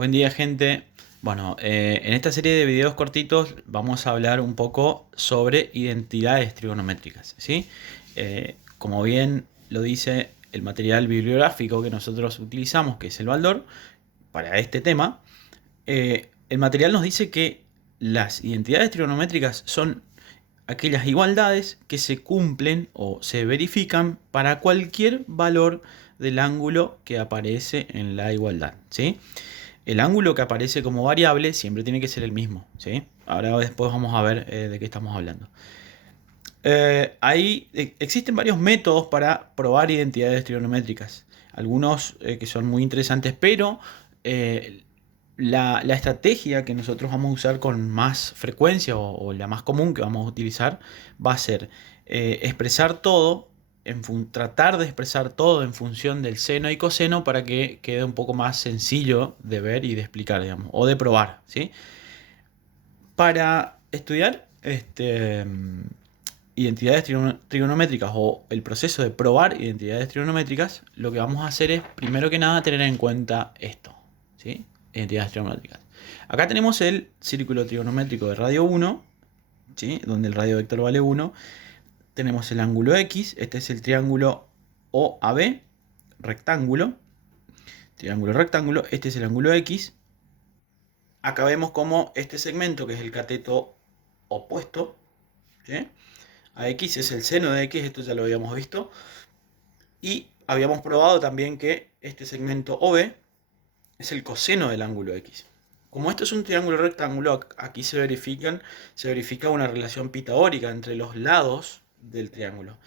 Buen día, gente. Bueno, en esta serie de videos cortitos vamos a hablar un poco sobre identidades trigonométricas, ¿sí? Como bien lo dice el material bibliográfico que nosotros utilizamos, que es el Baldor, para este tema, el material nos dice que las identidades trigonométricas son aquellas igualdades que se cumplen o se verifican para cualquier valor del ángulo que aparece en la igualdad, ¿sí? El ángulo que aparece como variable siempre tiene que ser el mismo, ¿sí? Ahora después vamos a ver de qué estamos hablando. Existen varios métodos para probar identidades trigonométricas. Algunos que son muy interesantes, pero la estrategia que nosotros vamos a usar con más frecuencia o la más común que vamos a utilizar va a ser expresar todo, tratar de expresar todo en función del seno y coseno para que quede un poco más sencillo de ver y de explicar, digamos, o de probar, ¿sí? Para estudiar identidades trigonométricas o el proceso de probar identidades trigonométricas, lo que vamos a hacer es, primero que nada, tener en cuenta esto, ¿sí? Identidades trigonométricas. Acá tenemos el círculo trigonométrico de radio 1, ¿sí? Donde el radio vector vale 1. Tenemos el ángulo X, este es el triángulo OAB, rectángulo, triángulo rectángulo, este es el ángulo X. Acá vemos como este segmento, que es el cateto opuesto, ¿sí? A X es el seno de X, esto ya lo habíamos visto. Y habíamos probado también que este segmento OB es el coseno del ángulo X. Como esto es un triángulo rectángulo, aquí se verifica una relación pitagórica entre los lados del triángulo.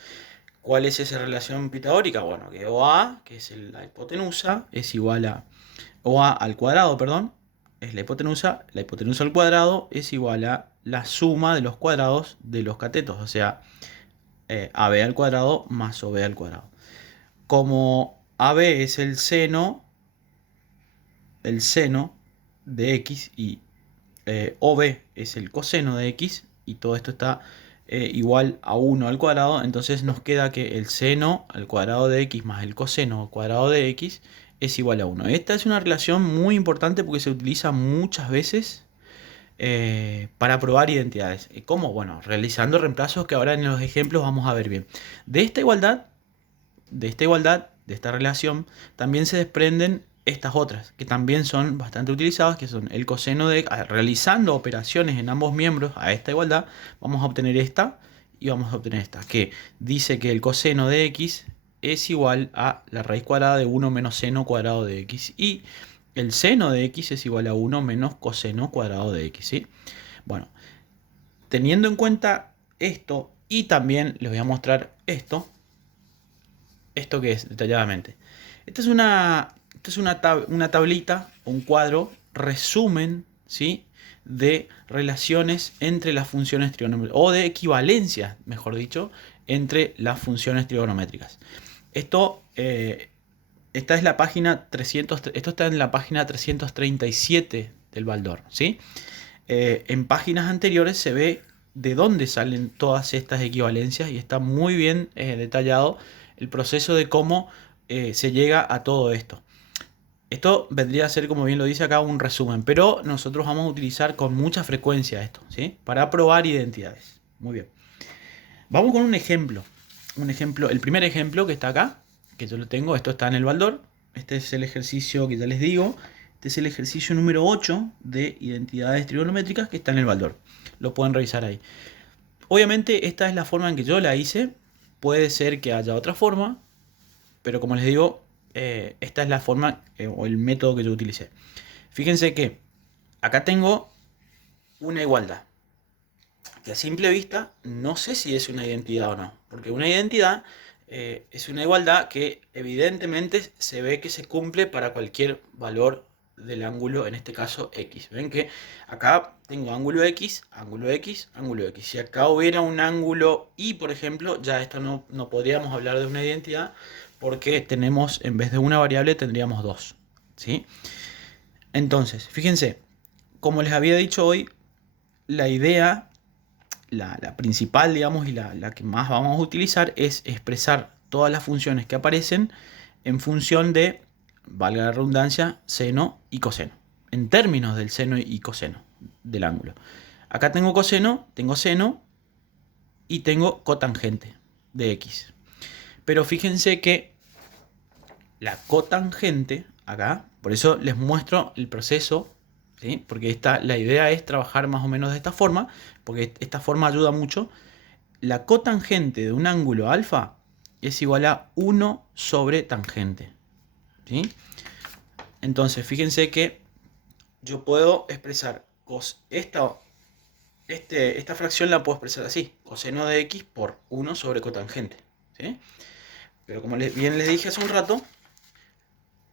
¿Cuál es esa relación pitagórica? Bueno, que OA, que es la hipotenusa, es igual a OA al cuadrado, perdón, es la hipotenusa al cuadrado es igual a la suma de los cuadrados de los catetos, o sea, AB al cuadrado más OB al cuadrado. Como AB es el seno de X y OB es el coseno de X y todo esto está igual a 1 al cuadrado, entonces nos queda que el seno al cuadrado de X más el coseno al cuadrado de X es igual a 1. Esta es una relación muy importante porque se utiliza muchas veces para probar identidades. ¿Cómo? Bueno, realizando reemplazos que ahora en los ejemplos vamos a ver bien. De esta igualdad, de esta relación, también se desprenden estas otras, que también son bastante utilizadas, que son el coseno de... Realizando operaciones en ambos miembros a esta igualdad, vamos a obtener esta y vamos a obtener esta, que dice que el coseno de x es igual a la raíz cuadrada de 1 menos seno cuadrado de x. Y el seno de x es igual a 1 menos coseno cuadrado de x, ¿sí? Bueno, teniendo en cuenta esto, y también les voy a mostrar esto que es detalladamente. Esta es una tablita, un cuadro, resumen, ¿sí? De relaciones entre las funciones trigonométricas, o de equivalencias, mejor dicho, entre las funciones trigonométricas. Esta es la página 300, esto está en la página 337 del Baldor, ¿sí? En páginas anteriores se ve de dónde salen todas estas equivalencias y está muy bien detallado el proceso de cómo se llega a todo esto. Esto vendría a ser, como bien lo dice acá, un resumen, pero nosotros vamos a utilizar con mucha frecuencia esto, ¿sí? Para probar identidades. Muy bien. Vamos con un ejemplo. El primer ejemplo que está acá, que yo lo tengo, esto está en el Baldor. Este es el ejercicio que ya les digo. Este es el ejercicio número 8 de identidades trigonométricas que está en el Baldor. Lo pueden revisar ahí. Obviamente esta es la forma en que yo la hice. Puede ser que haya otra forma, pero como les digo, esta es la forma o el método que yo utilicé. Fíjense que acá tengo una igualdad, que a simple vista no sé si es una identidad o no, porque una identidad es una igualdad que evidentemente se ve que se cumple para cualquier valor del ángulo, en este caso x. Ven que acá tengo ángulo x, ángulo x, ángulo x. Si acá hubiera un ángulo y, por ejemplo, ya esto no podríamos hablar de una identidad, porque tenemos, en vez de una variable, tendríamos dos, ¿sí? Entonces, fíjense, como les había dicho hoy, la idea, la principal, digamos, y la que más vamos a utilizar es expresar todas las funciones que aparecen en función de, valga la redundancia, seno y coseno. en términos del seno y coseno del ángulo. Acá tengo coseno, tengo seno y tengo cotangente de x. Pero fíjense que la cotangente, acá, por eso les muestro el proceso, ¿sí? Porque la idea es trabajar más o menos de esta forma, porque esta forma ayuda mucho. La cotangente de un ángulo alfa es igual a 1 sobre tangente, ¿sí? Entonces, fíjense que yo puedo expresar esta fracción la puedo expresar así, coseno de x por 1 sobre cotangente, ¿sí? Pero como bien les dije hace un rato,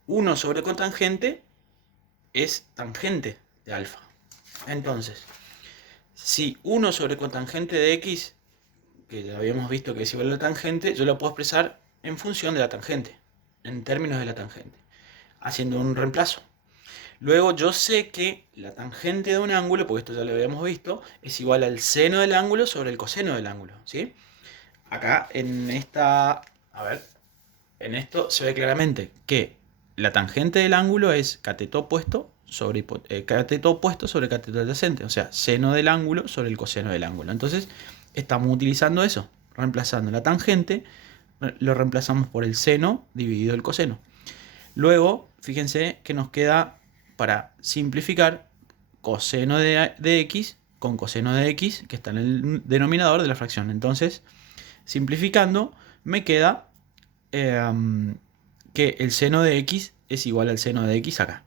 1 sobre cotangente es tangente de alfa. Entonces, si 1 sobre cotangente de x, que ya habíamos visto que es igual a la tangente, yo la puedo expresar en función de la tangente, en términos de la tangente, haciendo un reemplazo. Luego yo sé que la tangente de un ángulo, porque esto ya lo habíamos visto, es igual al seno del ángulo sobre el coseno del ángulo, ¿sí? Acá en esto se ve claramente que la tangente del ángulo es cateto opuesto sobre cateto adyacente, o sea, seno del ángulo sobre el coseno del ángulo. Entonces, estamos utilizando eso, reemplazando la tangente, lo reemplazamos por el seno dividido el coseno. Luego, fíjense que nos queda, para simplificar, coseno de x con coseno de x, que está en el denominador de la fracción. Entonces, simplificando, me queda que el seno de x es igual al seno de x acá.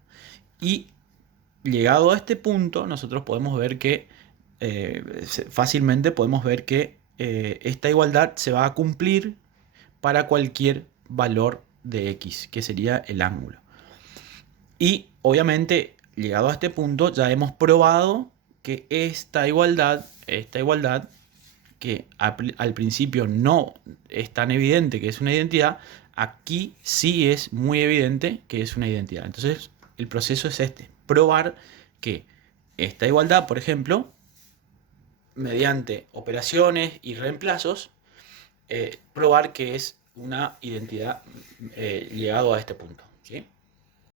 Y llegado a este punto, nosotros podemos ver que, fácilmente podemos ver que esta igualdad se va a cumplir para cualquier valor de x, que sería el ángulo. Y obviamente, llegado a este punto, ya hemos probado que esta igualdad que al principio no es tan evidente que es una identidad, aquí sí es muy evidente que es una identidad. Entonces, el proceso es este: probar que esta igualdad, por ejemplo, mediante operaciones y reemplazos, probar que es una identidad llegado a este punto, ¿sí?